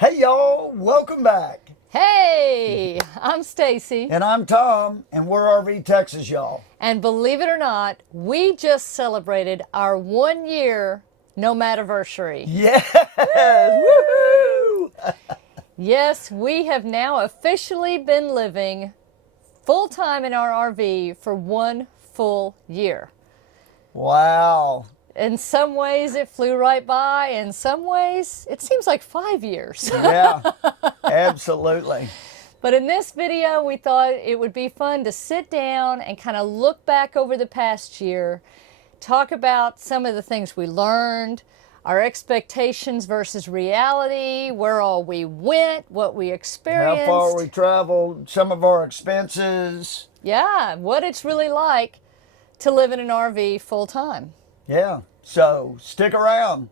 Hey y'all, welcome back. Hey, I'm Stacy. And I'm Tom, and we're RV Texas, y'all. And believe it or not, we just celebrated our 1 year Nomadiversary. Yes! Woohoo! Yes, we have now officially been living full time in our RV for 1 full year. Wow. In some ways, it flew right by. In some ways, it seems like 5 years. Yeah, absolutely. But in this video, we thought it would be fun to sit down and kind of look back over the past year, talk about some of the things we learned, our expectations versus reality, where all we went, what we experienced. How far we traveled, some of our expenses. Yeah, what it's really like to live in an RV full time. Yeah, so stick around.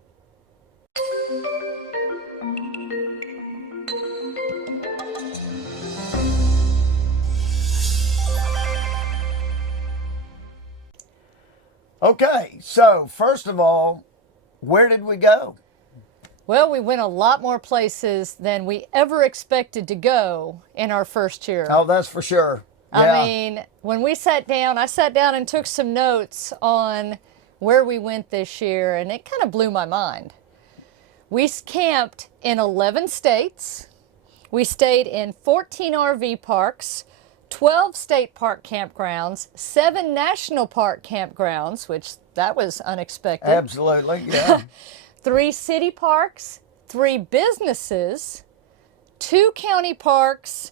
Okay, so first of all, where did we go? Well, we went a lot more places than we ever expected to go in our first year. Oh, that's for sure. Yeah. I mean, when we sat down, I sat down and took some notes on where we went this year, and it kind of blew my mind. We camped in 11 states. We stayed in 14 RV parks, 12 state park campgrounds, 7 national park campgrounds, which that was unexpected. Absolutely, yeah. 3 city parks, 3 businesses, 2 county parks,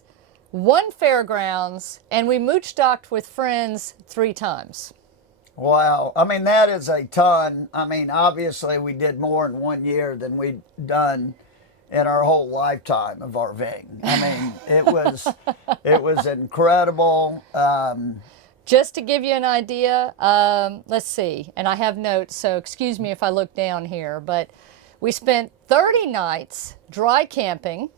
1 fairgrounds, and we mooch docked with friends 3 times. Wow. I mean, that is a ton. I mean, obviously, we did more in 1 year than we'd done in our whole lifetime of RVing. I mean, it was incredible. Just to give you an idea, let's see, and I have notes, so excuse me if I look down here, but we spent 30 nights dry camping.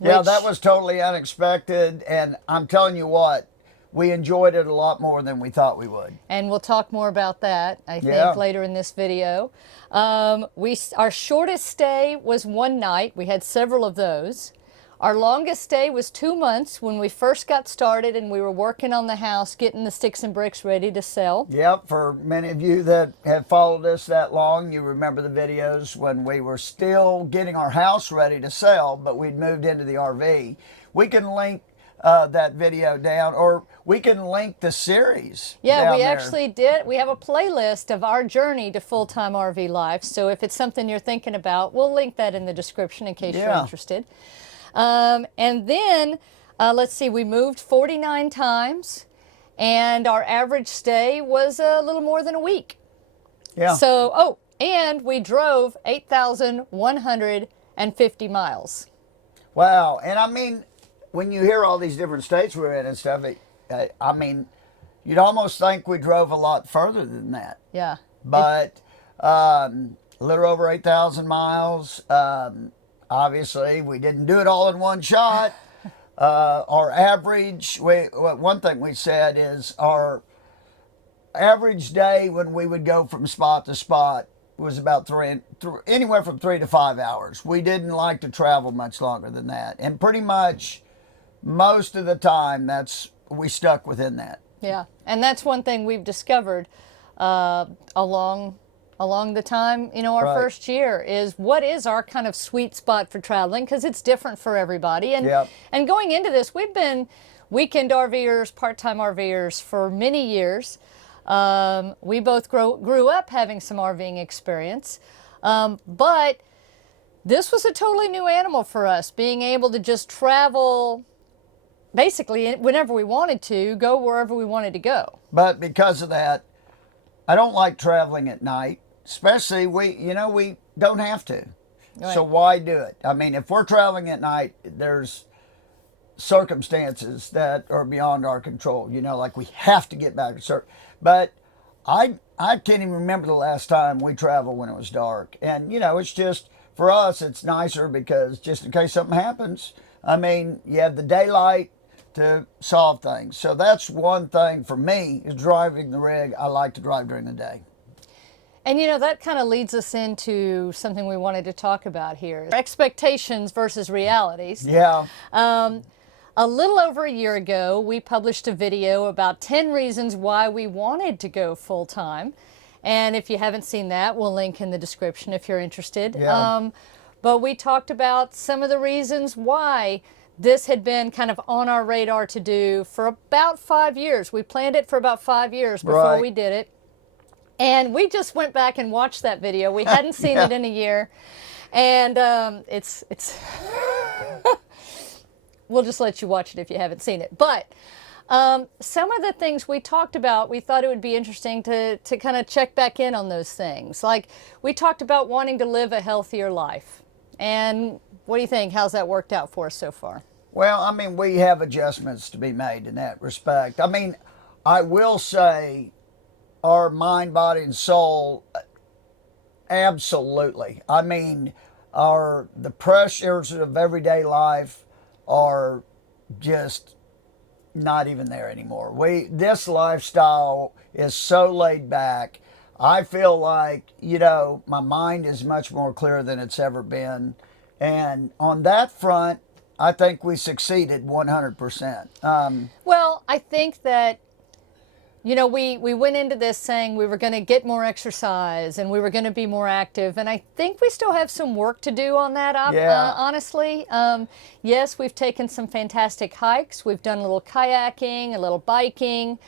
Yeah, that was totally unexpected, and I'm telling you what, we enjoyed it a lot more than we thought we would. And we'll talk more about that, I think, later in this video. Our shortest stay was 1 night. We had several of those. Our longest stay was 2 months when we first got started and we were working on the house, getting the sticks and bricks ready to sell. Yep, for many of you that have followed us that long, you remember the videos when we were still getting our house ready to sell, but we'd moved into the RV. We can link that video down, or we can link the series. Yeah, we actually did. We have a playlist of our journey to full-time RV life, so if it's something you're thinking about, we'll link that in the description in case you're interested. And then, let's see, we moved 49 times, and our average stay was a little more than a week. Yeah. So, and we drove 8,150 miles. Wow. And I mean, when you hear all these different states we're in and stuff, I mean, you'd almost think we drove a lot further than that. Yeah. But a little over 8,000 miles. Obviously, we didn't do it all in one shot. Our average, one thing we said is our average day when we would go from spot to spot was about anywhere from 3 to 5 hours. We didn't like to travel much longer than that. And pretty much most of the time, we stuck within that. Yeah, and that's one thing we've discovered along the time, our first year is what is our kind of sweet spot for traveling, because it's different for everybody. And going into this, we've been weekend RVers, part-time RVers for many years. We both grew up having some RVing experience, but this was a totally new animal for us, being able to just travel basically whenever we wanted to, go wherever we wanted to go. But because of that, I don't like traveling at night. Especially, we don't have to. Right. So why do it? I mean, if we're traveling at night, there's circumstances that are beyond our control. Like we have to get back to certain. But I can't even remember the last time we traveled when it was dark. And, it's just, for us, it's nicer because just in case something happens, I mean, you have the daylight to solve things. So that's one thing for me is driving the rig. I like to drive during the day. And that kind of leads us into something we wanted to talk about here: expectations versus realities. Yeah. A little over a year ago, we published a video about 10 reasons why we wanted to go full time. And if you haven't seen that, we'll link in the description if you're interested. Yeah. But we talked about some of the reasons why this had been kind of on our radar to do for about 5 years. We planned it for about 5 years before we did it. And we just went back and watched that video. We hadn't seen it in a year. And it's we'll just let you watch it if you haven't seen it. But some of the things we talked about, we thought it would be interesting to kind of check back in on those things. Like, we talked about wanting to live a healthier life. And what do you think? How's that worked out for us so far? Well, I mean, we have adjustments to be made in that respect. I mean, I will say our mind, body, and soul, absolutely. I mean, the pressures of everyday life are just not even there anymore. This lifestyle is so laid back. I feel like, my mind is much more clear than it's ever been. And on that front, I think we succeeded 100%. Well, I think that, we went into this saying we were going to get more exercise and we were going to be more active. And I think we still have some work to do on that, honestly. Yes, we've taken some fantastic hikes. We've done a little kayaking, a little biking.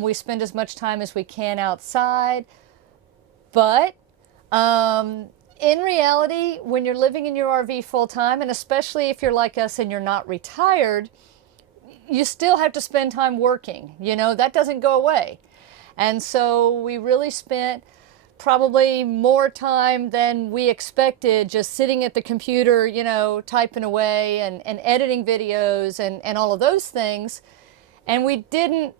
We spend as much time as we can outside. But in reality, when you're living in your RV full time, and especially if you're like us and you're not retired, you still have to spend time working. That doesn't go away. And so we really spent probably more time than we expected just sitting at the computer, typing away and editing videos and all of those things. And we didn't,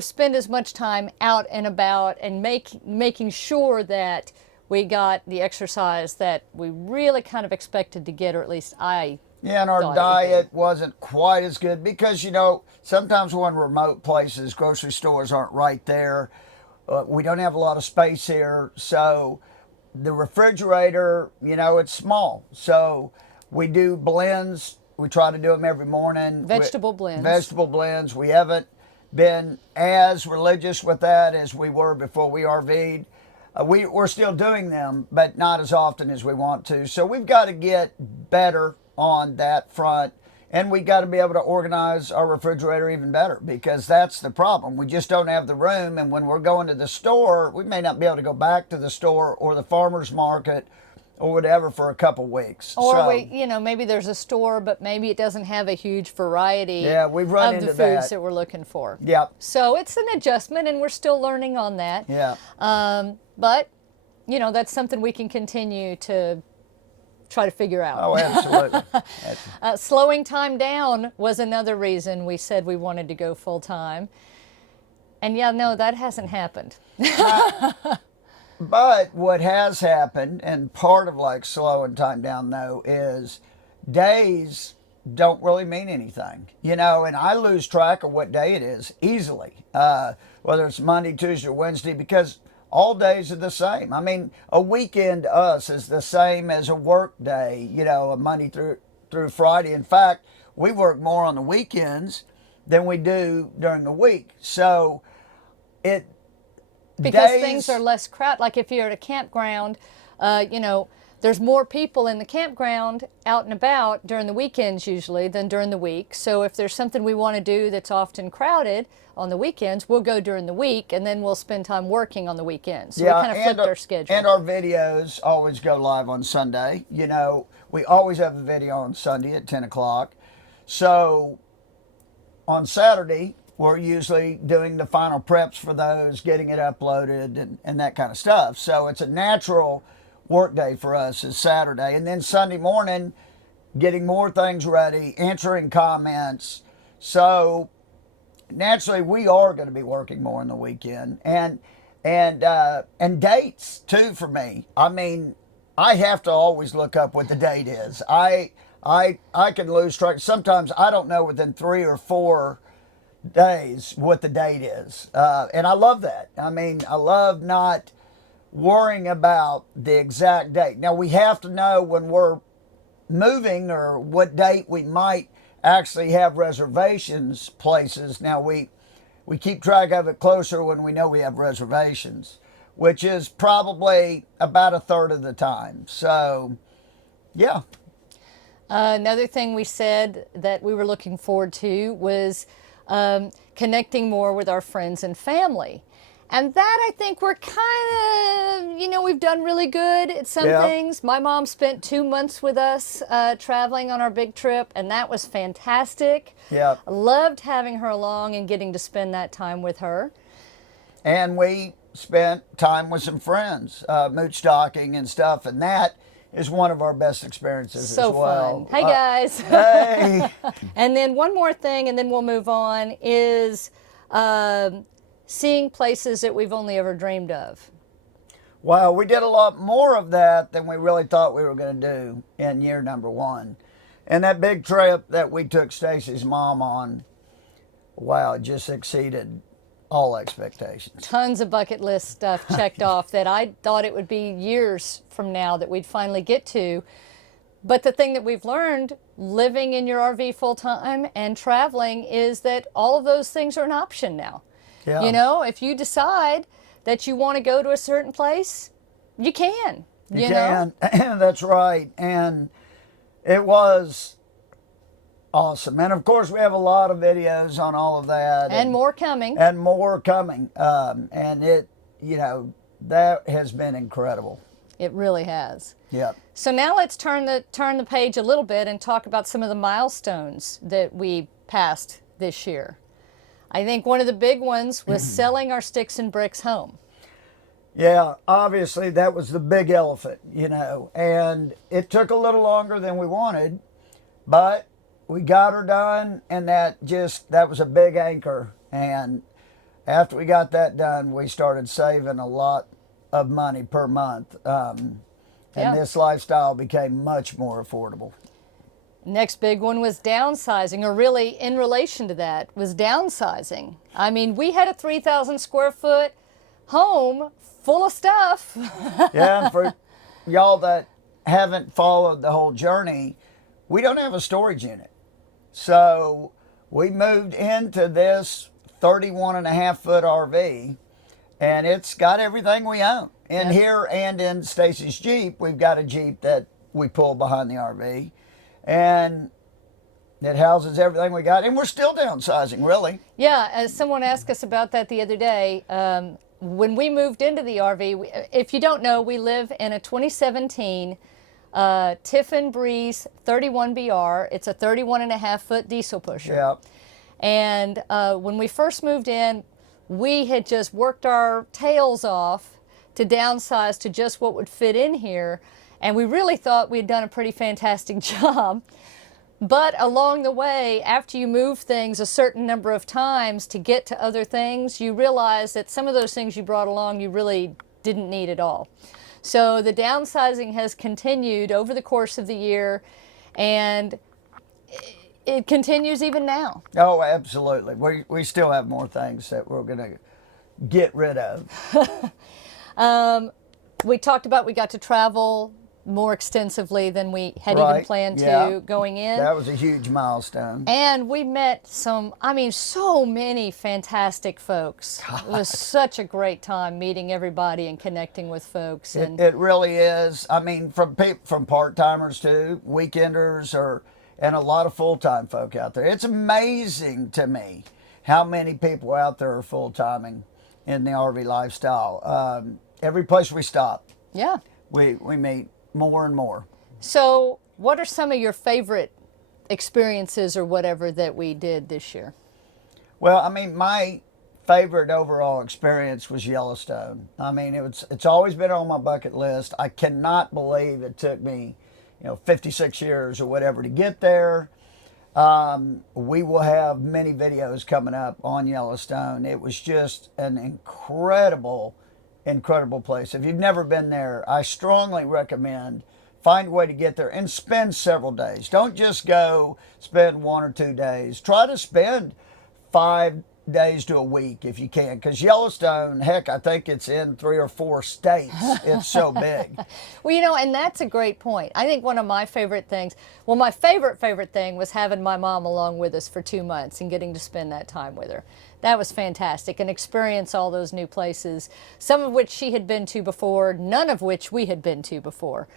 spend as much time out and about and making sure that we got the exercise that we really kind of expected to get, or at least I Yeah, and our diet wasn't quite as good because, sometimes we're in remote places, grocery stores aren't right there. We don't have a lot of space here. So the refrigerator, it's small. So we do blends. We try to do them every morning. Vegetable blends. Vegetable blends. We haven't been as religious with that as we were before we RV'd. We're still doing them, but not as often as we want to. So we've got to get better on that front, and we got to be able to organize our refrigerator even better, because that's the problem. We just don't have the room, and when we're going to the store, we may not be able to go back to the store or the farmer's market or whatever for a couple weeks. Or maybe there's a store, but maybe it doesn't have a huge variety we've run of the into foods that we're looking for. Yep. So it's an adjustment, and we're still learning on that. Yeah. But that's something we can continue to try to figure out. Oh, absolutely. Slowing time down was another reason we said we wanted to go full time. And that hasn't happened. But what has happened, and part of slowing time down though, is days don't really mean anything, and I lose track of what day it is easily, whether it's Monday, Tuesday, or Wednesday, because all days are the same. I mean, a weekend to us is the same as a work day, a Monday through Friday. In fact, we work more on the weekends than we do during the week. So because things are less crowded. Like if you're at a campground, there's more people in the campground out and about during the weekends usually than during the week. So if there's something we want to do that's often crowded on the weekends, we'll go during the week, and then we'll spend time working on the weekends. So we kind of flipped our schedule. And our videos always go live on Sunday. We always have a video on Sunday at 10 o'clock. So on Saturday, we're usually doing the final preps for those, getting it uploaded and that kind of stuff. So it's a natural work day for us is Saturday. And then Sunday morning, getting more things ready, answering comments. So naturally, we are going to be working more on the weekend, and dates too for me. I mean, I have to always look up what the date is. I can lose track. Sometimes I don't know within 3 or 4 days what the date is, and I love that. I mean, I love not worrying about the exact date. Now, we have to know when we're moving or what date we might actually have reservations places. Now, we keep track of it closer when we know we have reservations, which is probably about a third of the time. So, yeah. Another thing we said that we were looking forward to was connecting more with our friends and family. And that, I think, we're kind of, we've done really good at some things. My mom spent 2 months with us traveling on our big trip, and that was fantastic. Yeah. Loved having her along and getting to spend that time with her. And we spent time with some friends, mooch docking and stuff, and that is one of our best experiences so as well. Fun. Hey, guys. Hey. And then one more thing, and then we'll move on, is seeing places that we've only ever dreamed of. Wow, we did a lot more of that than we really thought we were going to do in year number 1. And that big trip that we took Stacy's mom on, wow, it just exceeded all expectations. Tons of bucket list stuff checked off that I thought it would be years from now that we'd finally get to. But the thing that we've learned living in your RV full time and traveling is that all of those things are an option now. Yeah. If you decide that you want to go to a certain place, you can. You can. That's right. And it was awesome. And of course, we have a lot of videos on all of that. And more coming. And more coming. And it, that has been incredible. It really has. Yep. So now let's turn the page a little bit and talk about some of the milestones that we passed this year. I think one of the big ones was selling our sticks and bricks home. Yeah, obviously that was the big elephant, and it took a little longer than we wanted, but we got her done, and that was a big anchor. And after we got that done, we started saving a lot of money per month, and this lifestyle became much more affordable. Next big one was downsizing, or really in relation to that was downsizing. I mean, we had a 3,000 square foot home full of stuff. Yeah, and for y'all that haven't followed the whole journey, we don't have a storage unit. So we moved into this 31.5-foot RV, and it's got everything we own. In here and in Stacy's Jeep, we've got a Jeep that we pull behind the RV. And it houses everything we got. And we're still downsizing, really. Yeah, as someone asked us about that the other day, when we moved into the RV, if you don't know, we live in a 2017 Tiffin Breeze 31BR. It's a 31.5-foot diesel pusher. Yeah. And when we first moved in, we had just worked our tails off to downsize to just what would fit in here. And we really thought we'd done a pretty fantastic job. But along the way, after you move things a certain number of times to get to other things, you realize that some of those things you brought along you really didn't need at all. So the downsizing has continued over the course of the year, and it continues even now. Oh, absolutely. We still have more things that we're going to get rid of. We talked about we got to travel more extensively than we had even planned to going in. That was a huge milestone. And we met so many fantastic folks. God. It was such a great time meeting everybody and connecting with folks. And it really is. I mean, from part-timers to weekenders and a lot of full-time folk out there. It's amazing to me how many people out there are full-timing in the RV lifestyle. Every place we stop, we meet more and more. So what are some of your favorite experiences or whatever that we did this year? Well, I mean, my favorite overall experience was Yellowstone. I mean, it's always been on my bucket list. I cannot believe it took me 56 years or whatever to get there. We will have many videos coming up on Yellowstone. It was just an incredible place. If you've never been there, I strongly recommend find a way to get there and spend several days. Don't just go spend 1 or 2 days. Try to spend 5 days to a week if you can, because Yellowstone, heck, I think it's in 3 or 4 states. It's so big. Well, and that's a great point. I think one of my favorite things, well, my favorite thing was having my mom along with us for 2 months and getting to spend that time with her. That was fantastic, and experience all those new places, some of which she had been to before, none of which we had been to before.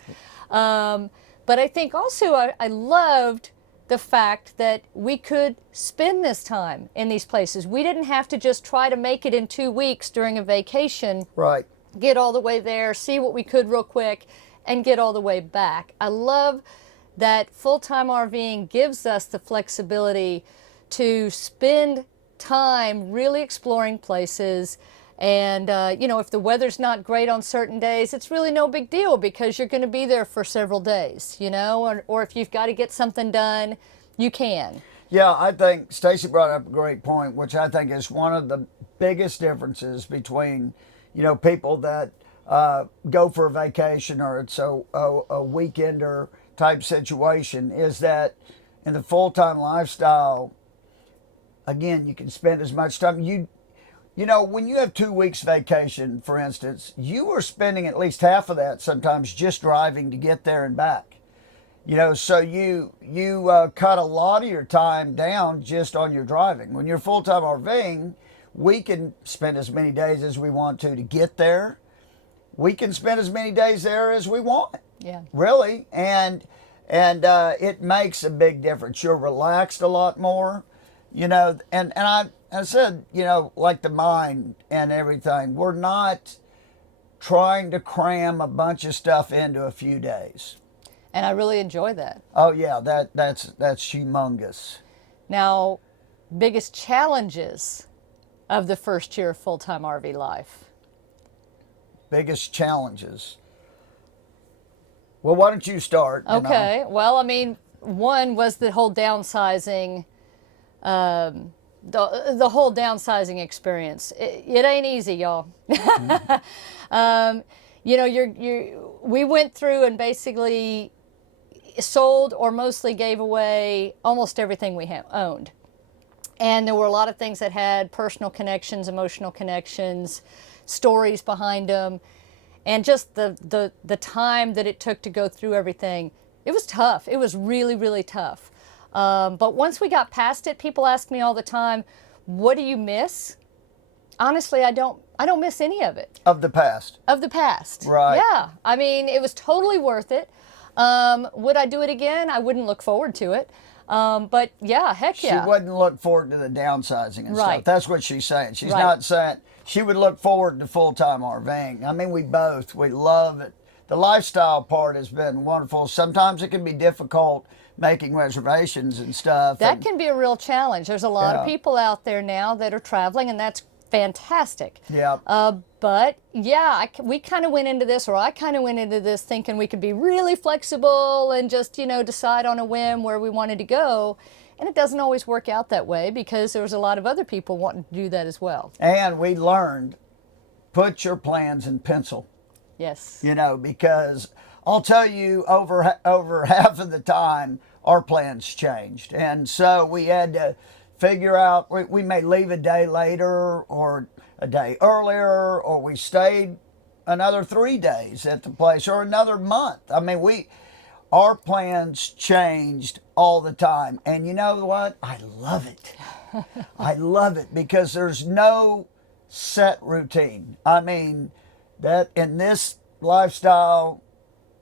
But I think also I loved the fact that we could spend this time in these places. We didn't have to just try to make it in 2 weeks during a vacation. Right. Get all the way there, see what we could real quick, and get all the way back. I love that full-time RVing gives us the flexibility to spend time really exploring places. And, if the weather's not great on certain days, it's really no big deal because you're going to be there for several days, or if you've got to get something done, you can. Yeah, I think Stacy brought up a great point, which I think is one of the biggest differences between, people that go for a vacation or it's a weekender type situation, is that in the full-time lifestyle, again, you can spend as much time. When you have 2 weeks vacation, for instance, you are spending at least half of that sometimes just driving to get there and back. So you cut a lot of your time down just on your driving. When you're full-time RVing, we can spend as many days as we want to get there. We can spend as many days there as we want. Yeah. Really, and it makes a big difference. You're relaxed a lot more. And I said, like the mind and everything, we're not trying to cram a bunch of stuff into a few days. And I really enjoy that. Oh yeah, that's humongous. Now, biggest challenges of the first year of full-time RV life? Biggest challenges. Well, why don't you start? Okay. Well, one was the whole downsizing. The whole downsizing experience. It ain't easy, y'all. We went through and basically sold or mostly gave away almost everything we owned. And there were a lot of things that had personal connections, emotional connections, stories behind them. And just the time that it took to go through everything, it was tough. It was really, really tough. But once we got past it, people ask me all the time, what do you miss? Honestly, I don't miss any of it. Of the past. Of the past. Right. Yeah. It was totally worth it. Would I do it again? I wouldn't look forward to it. But yeah, heck yeah. She wouldn't look forward to the downsizing and Right. stuff. That's what she's saying. She's Right. not saying she would look forward to full-time RVing. We love it. The lifestyle part has been wonderful. Sometimes it can be difficult making reservations and stuff. That can be a real challenge. There's a lot of Yeah. people out there now that are traveling, and that's fantastic. Yeah. But yeah, we kind of went into this, or I kind of went into this thinking we could be really flexible and just, decide on a whim where we wanted to go. And it doesn't always work out that way because there's a lot of other people wanting to do that as well. And we learned, put your plans in pencil. Yes. Because I'll tell you, over half of the time, our plans changed. And so we had to figure out, we may leave a day later or a day earlier, or we stayed another 3 days at the place or another month. Our plans changed all the time. And you know what? I love it. I love it because there's no set routine. That in this lifestyle,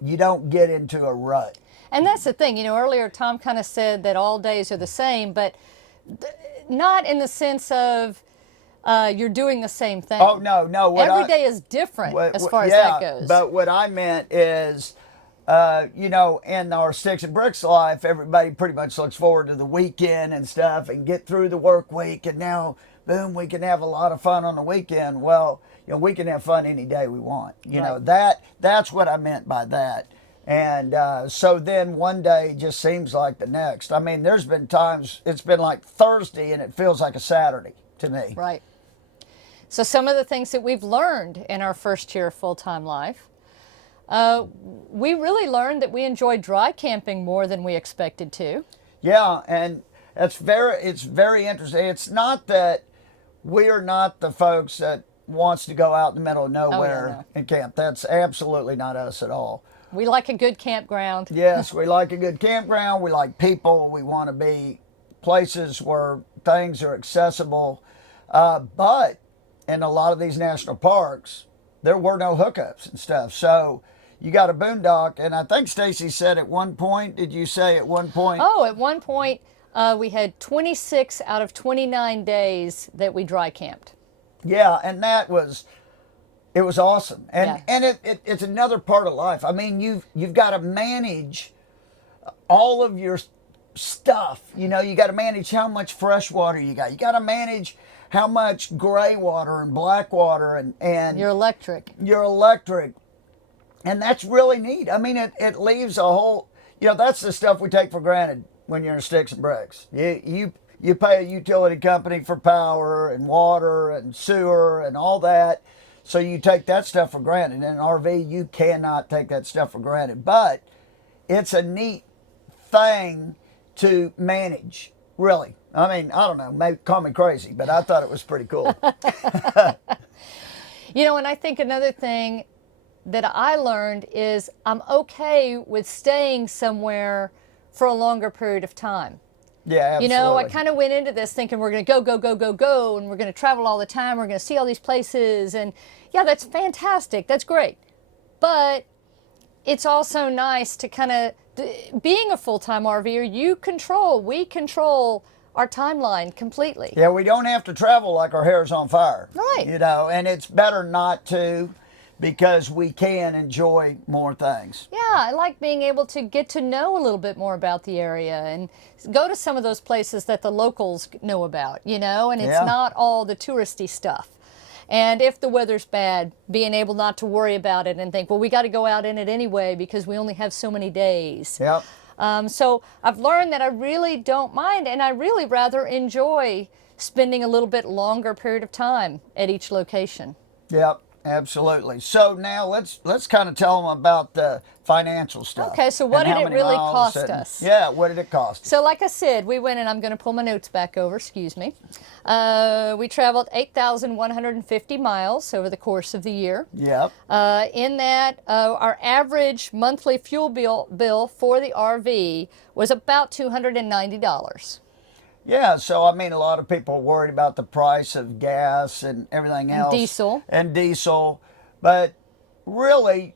you don't get into a rut. And that's the thing, earlier Tom kind of said that all days are the same, but not in the sense of you're doing the same thing. Oh, no. Every day is different as far as that goes. But what I meant is, in our sticks and bricks life, everybody pretty much looks forward to the weekend and stuff and get through the work week. And now, boom, we can have a lot of fun on the weekend. Well, we can have fun any day we want. That's what I meant by that. And so then one day just seems like the next. There's been times it's been like Thursday and it feels like a Saturday to me. Right. So some of the things that we've learned in our first year of full-time life, we really learned that we enjoy dry camping more than we expected to. Yeah, and it's very interesting. It's not that we are not the folks that wants to go out in the middle of nowhere no. and camp. That's absolutely not us at all. We like a good campground. Yes, we like a good campground. We like people. We want to be places where things are accessible. But in a lot of these national parks, there were no hookups and stuff. So you got a boondock, and I think Stacy said at one point, did you say at one point? Oh, at one point, we had 26 out of 29 days that we dry camped. Yeah, and it was awesome. And Yeah. it's another part of life. I mean, you've got to manage all of your stuff. You know, you got to manage how much fresh water you got. You got to manage how much gray water and black water and Your electric. your electric. And that's really neat. I mean, it leaves a whole, that's the stuff we take for granted when you're in sticks and bricks. You pay a utility company for power and water and sewer and all that. So you take that stuff for granted. In an RV, you cannot take that stuff for granted. But it's a neat thing to manage, really. I mean, I don't know, maybe call me crazy, but I thought it was pretty cool. And I think another thing that I learned is I'm okay with staying somewhere for a longer period of time. Yeah, absolutely. I kind of went into this thinking we're going to go, and we're going to travel all the time. We're going to see all these places. And yeah, that's fantastic. That's great. But it's also nice to kind of, being a full-time RVer, we control our timeline completely. Yeah, we don't have to travel like our hair's on fire. Right. And it's better not to, because we can enjoy more things. Yeah, I like being able to get to know a little bit more about the area and go to some of those places that the locals know about, and it's not all the touristy stuff. And if the weather's bad, being able not to worry about it and think, well, we got to go out in it anyway because we only have so many days. Yep. So I've learned that I really don't mind, and I really rather enjoy spending a little bit longer period of time at each location. Yep. Absolutely. So now let's kind of tell them about the financial stuff. Okay, so what did it really cost us? Yeah, what did it cost? So like I said, we went, and I'm going to pull my notes back over, excuse me. We traveled 8,150 miles over the course of the year. Yep. In that, our average monthly fuel bill for the RV was about $290. Yeah, so I mean, a lot of people are worried about the price of gas and everything else. And diesel. But really,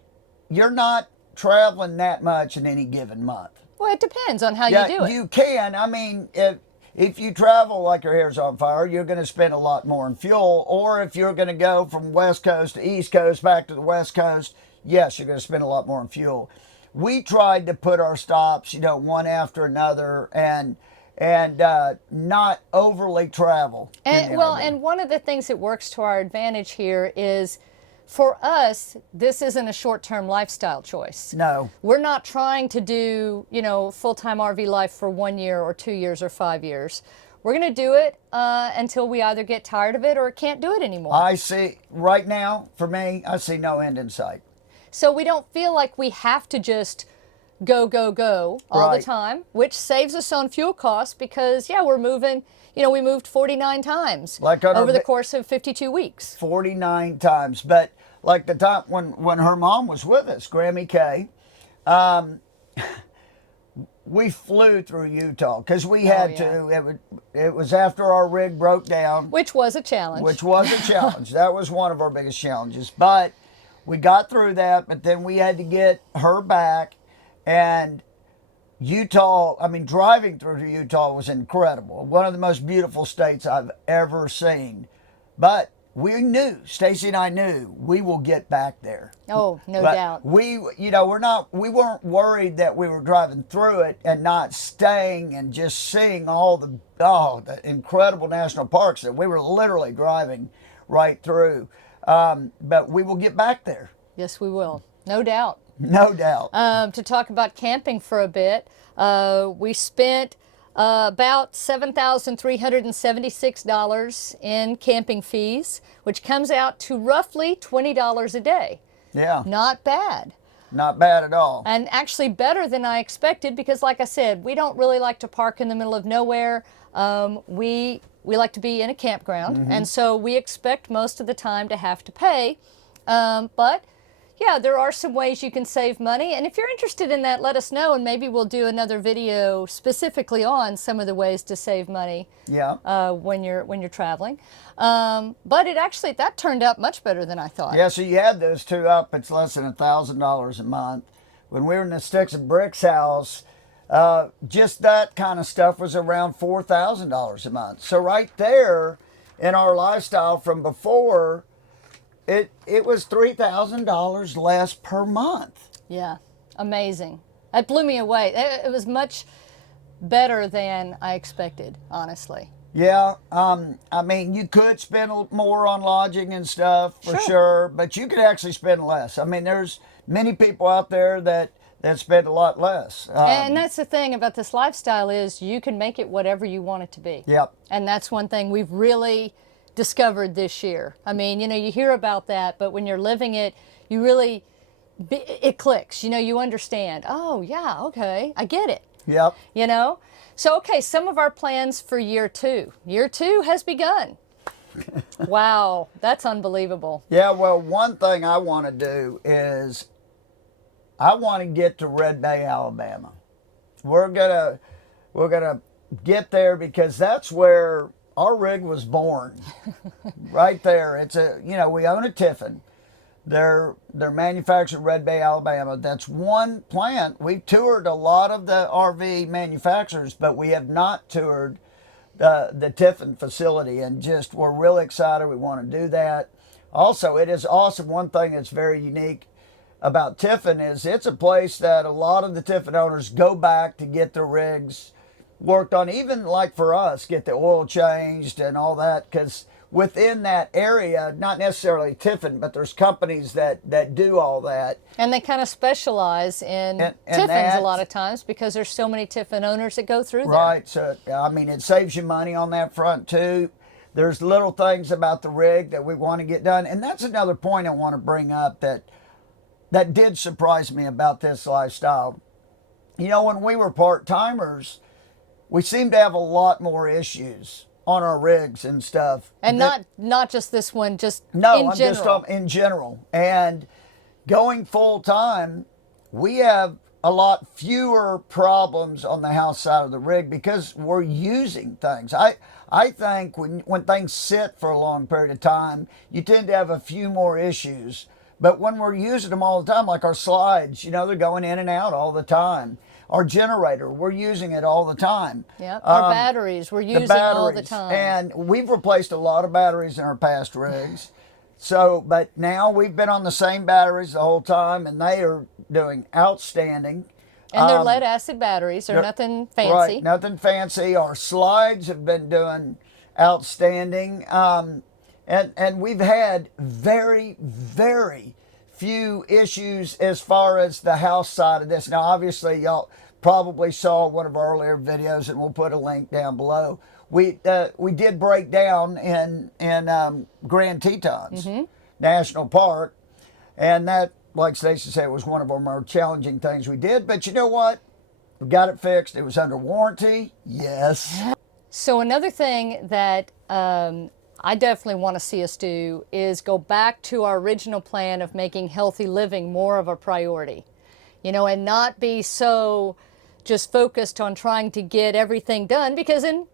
you're not traveling that much in any given month. Well, it depends on how you do it. You can. I mean, if you travel like your hair's on fire, you're going to spend a lot more in fuel. Or if you're going to go from West Coast to East Coast back to the West Coast, yes, you're going to spend a lot more in fuel. We tried to put our stops, one after another, and not overly travel. And one of the thing that works to our advantage here is, for us, this isn't a short-term lifestyle choice. No. We're not trying to do, full-time RV life for 1 year or 2 years or 5 years. We're going to do it until we either get tired of it or can't do it anymore. I see, right now, for me, I see no end in sight. So we don't feel like we have to just go all the time, which saves us on fuel costs because, we're moving, we moved 49 times over the course of 52 weeks. 49 times. But like the time when her mom was with us, Grammy K, we flew through Utah because we had to. It was after our rig broke down. Which was a challenge. That was one of our biggest challenges. But we got through that, but then we had to get her back. And Utah, I mean, driving through Utah was incredible. One of the most beautiful states I've ever seen. But we knew, Stacy and I knew, we will get back there. Oh, no doubt. We weren't worried that we were driving through it and not staying and just seeing all the incredible national parks that we were literally driving right through. But we will get back there. Yes, we will. No doubt. No doubt. To talk about camping for a bit, we spent about $7,376 in camping fees, which comes out to roughly $20 a day. Yeah. Not bad. not bad at all. And actually better than I expected because, like I said, we don't really like to park in the middle of nowhere. We like to be in a campground, and so we expect most of the time to have to pay. But yeah, there are some ways you can save money, and if you're interested in that, let us know, and maybe we'll do another video specifically on some of the ways to save money. Yeah. When you're traveling. But that turned out much better than I thought. Yeah, so you add those two up, it's less than $1,000 a month. When we were in the Sticks and Bricks house, just that kind of stuff was around $4,000 a month. So right there in our lifestyle from before, it was $3,000 less per month. Yeah, amazing. That blew me away. It was much better than I expected, honestly. Yeah, I mean, you could spend more on lodging and stuff for sure, but you could actually spend less. I mean, there's many people out there that spend a lot less. And that's the thing about this lifestyle is you can make it whatever you want it to be. Yep. And that's one thing we've really discovered this year. I mean, you hear about that, but when you're living it, you really, it clicks. You understand. Oh, yeah, okay, I get it. Yep. So, okay, some of our plans for year 2. Year 2 has begun. Wow, that's unbelievable. Yeah, well, one thing I want to do is I want to get to Red Bay, Alabama. We're gonna get there because that's where our rig was born. Right there. It's we own a Tiffin. They're manufactured in Red Bay, Alabama. That's one plant. We've toured a lot of the RV manufacturers, but we have not toured the Tiffin facility, and just we're really excited. We want to do that. Also, it is awesome. One thing that's very unique about Tiffin is it's a place that a lot of the Tiffin owners go back to get their rigs worked on, even like for us, get the oil changed and all that, because within that area, not necessarily Tiffin, but there's companies that do all that. And they kind of specialize in Tiffins a lot of times because there's so many Tiffin owners that go through there. Right. So, I mean, it saves you money on that front too. There's little things about the rig that we want to get done. And that's another point I want to bring up that did surprise me about this lifestyle. When we were part-timers, we seemed to have a lot more issues on our rigs and stuff. And not just this one, just in general. Just in general. And going full-time, we have a lot fewer problems on the house side of the rig because we're using things. I think when things sit for a long period of time, you tend to have a few more issues. But when we're using them all the time, like our slides, they're going in and out all the time. Our generator, we're using it all the time. Yep. Our batteries, we're using all the time. And we've replaced a lot of batteries in our past rigs. But now we've been on the same batteries the whole time, and they are doing outstanding. And they're lead acid batteries. They're nothing fancy. Right, nothing fancy. Our slides have been doing outstanding. And we've had very, very few issues as far as the house side of this. Now, obviously, y'all probably saw one of our earlier videos, and we'll put a link down below. We did break down in Grand Tetons National Park, and that, like Stacy said, was one of our more challenging things we did. But you know what? We got it fixed. It was under warranty. Yes. So another thing that I definitely want to see us do is go back to our original plan of making healthy living more of a priority, and not be so just focused on trying to get everything done, because in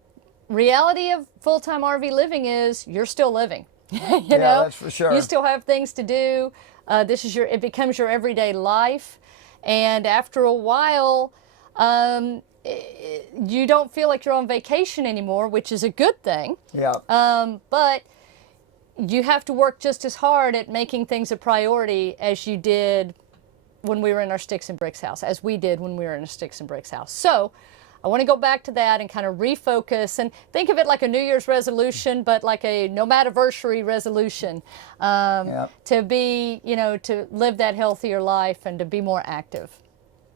reality of full-time RV living is you're still living. That's for sure. You still have things to do. It becomes your everyday life, and after a while, you don't feel like you're on vacation anymore, which is a good thing. Yeah. But you have to work just as hard at making things a priority as you did when we were in our Sticks and Bricks house, as we did when we were in a Sticks and Bricks house. So I want to go back to that and kind of refocus and think of it like a New Year's resolution, but like a Nomadiversary resolution, to be, to live that healthier life and to be more active.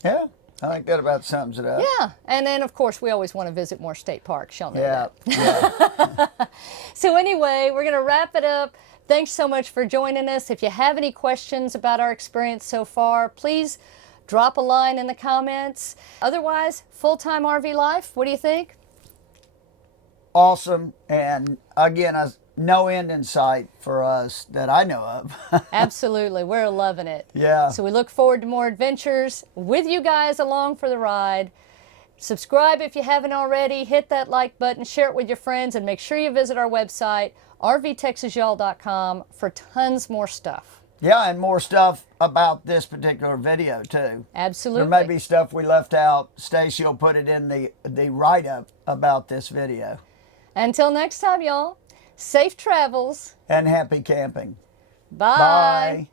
Yeah. I think that about sums it up. Yeah, and then of course we always want to visit more state parks. Y'all know that. Yeah. So anyway, we're going to wrap it up. Thanks so much for joining us. If you have any questions about our experience so far, please drop a line in the comments. Otherwise, full-time RV life, what do you think? Awesome. And again, no end in sight for us that I know of. Absolutely. We're loving it. Yeah. So we look forward to more adventures with you guys along for the ride. Subscribe if you haven't already. Hit that like button, share it with your friends, and make sure you visit our website, rvtexasyall.com, for tons more stuff. Yeah, and more stuff about this particular video too. Absolutely. There may be stuff we left out. Stacy will put it in the write-up about this video. Until next time, y'all, safe travels. And happy camping. Bye. Bye.